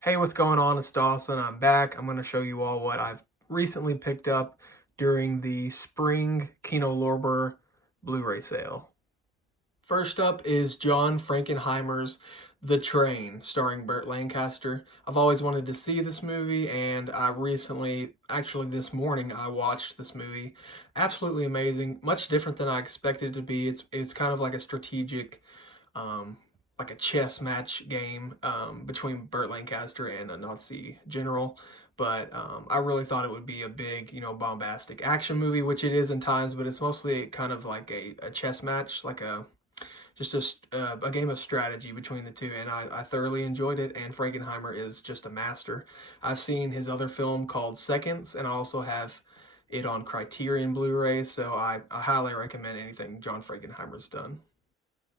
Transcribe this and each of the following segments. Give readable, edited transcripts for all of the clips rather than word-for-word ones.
Hey, what's going on? It's Dawson. I'm back. I'm going to show you all what I've recently picked up during the spring Kino Lorber Blu-ray sale. First up is John Frankenheimer's The Train, starring Burt Lancaster. I've always wanted to see this movie, and I recently, actually this morning, I watched this movie. Absolutely amazing. Much different than I expected it to be. It's kind of like a strategic like a chess match game between Burt Lancaster and a Nazi general. But I really thought it would be a big, bombastic action movie, which it is in times, but it's mostly kind of like a chess match, like a game of strategy between the two, and I thoroughly enjoyed it, and Frankenheimer is just a master. I've seen his other film called Seconds, and I also have it on Criterion Blu-ray, so I highly recommend anything John Frankenheimer's done.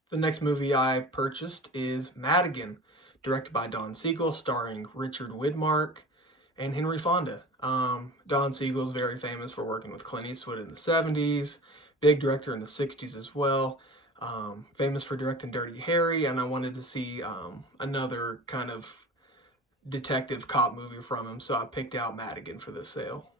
The next movie I purchased is Madigan, directed by Don Siegel, starring Richard Widmark and Henry Fonda. Don Siegel is very famous for working with Clint Eastwood in the 70s, big director in the 60s as well, famous for directing Dirty Harry, and I wanted to see another kind of detective cop movie from him, so I picked out Madigan for this sale.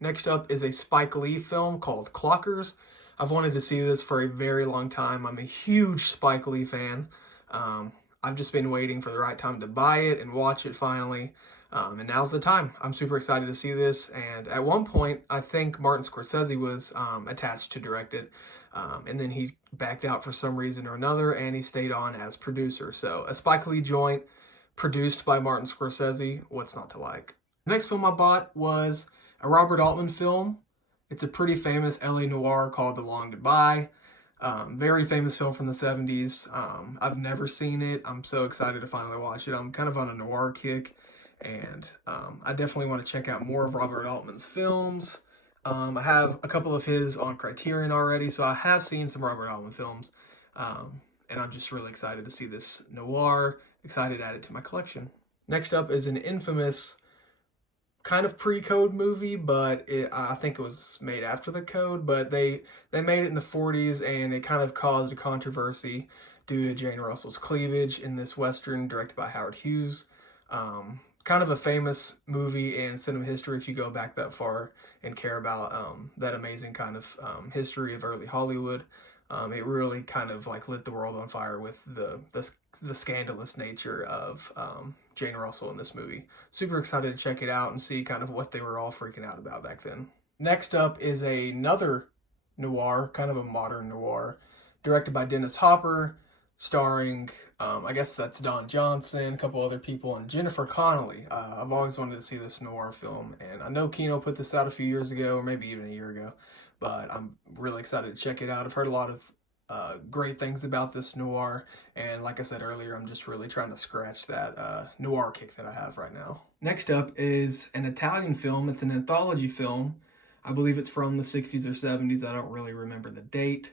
Next up is a Spike Lee film called Clockers. I've wanted to see this for a very long time. I'm a huge Spike Lee fan. I've just been waiting for the right time to buy it and watch it finally. And now's the time. I'm super excited to see this. And at one point, I think Martin Scorsese was attached to direct it. And then he backed out for some reason or another, and he stayed on as producer. So a Spike Lee joint produced by Martin Scorsese. What's not to like? The next film I bought was a Robert Altman film. It's a pretty famous LA noir called The Long Goodbye. Very famous film from the 70s. I've never seen it. I'm so excited to finally watch it. I'm kind of on a noir kick, and I definitely want to check out more of Robert Altman's films. I have a couple of his on Criterion already, so I have seen some Robert Altman films, and I'm just really excited to see this noir, excited to add it to my collection. Next up is an infamous kind of pre-code movie, but I think it was made after the code, but they made it in the 40s, and it kind of caused a controversy due to Jane Russell's cleavage in this Western directed by Howard Hughes. Kind of a famous movie in cinema history if you go back that far and care about that amazing kind of history of early Hollywood. It really kind of like lit the world on fire with the scandalous nature of Jane Russell in this movie. Super excited to check it out and see kind of what they were all freaking out about back then. Next up is another noir, kind of a modern noir, directed by Dennis Hopper, starring, I guess that's Don Johnson, a couple other people, and Jennifer Connelly. I've always wanted to see this noir film, and I know Kino put this out a few years ago, or maybe even a year ago, but I'm really excited to check it out. I've heard a lot of great things about this noir, and like I said earlier, I'm just really trying to scratch that noir kick that I have right now. Next up is an Italian film. It's an anthology film. I believe it's from the 60s or 70s. I don't really remember the date,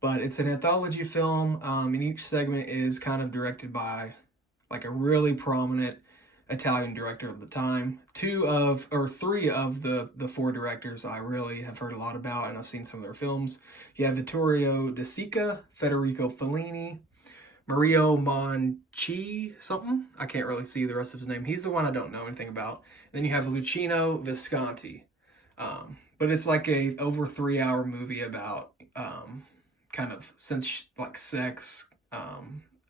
but it's an anthology film, and each segment is kind of directed by like a really prominent Italian director of the time. Three of the four directors I really have heard a lot about, and I've seen some of their films. You have Vittorio De Sica, Federico Fellini, Mario Monchi, something. I can't really see the rest of his name. He's the one I don't know anything about. Then you have Luchino Visconti. But it's like a over 3 hour movie about kind of like sex,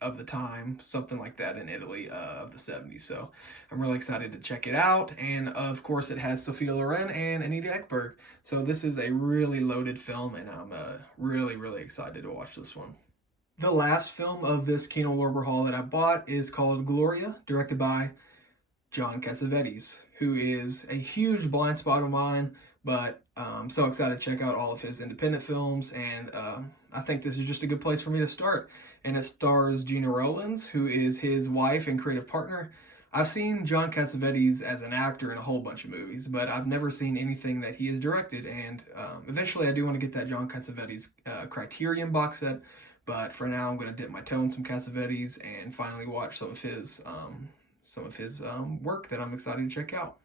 of the time, something like that in Italy of the 70s. So I'm really excited to check it out. And of course, it has Sophia Loren and Anita Ekberg. So this is a really loaded film, and I'm really, really excited to watch this one. The last film of this Kino Lorber haul that I bought is called Gloria, directed by John Cassavetes, who is a huge blind spot of mine, but I'm so excited to check out all of his independent films, and I think this is just a good place for me to start. And it stars Gina Rowlands, who is his wife and creative partner. I've seen John Cassavetes as an actor in a whole bunch of movies, but I've never seen anything that he has directed, and eventually I do want to get that John Cassavetes Criterion box set, but for now I'm going to dip my toe in some Cassavetes and finally watch some of his work that I'm excited to check out.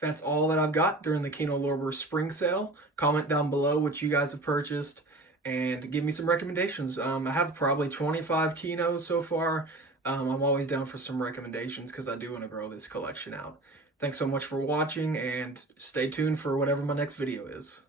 That's all that I've got during the Kino Lorber spring sale. Comment down below what you guys have purchased, and give me some recommendations. I have probably 25 Kinos so far. I'm always down for some recommendations because I do want to grow this collection out. Thanks so much for watching, and stay tuned for whatever my next video is.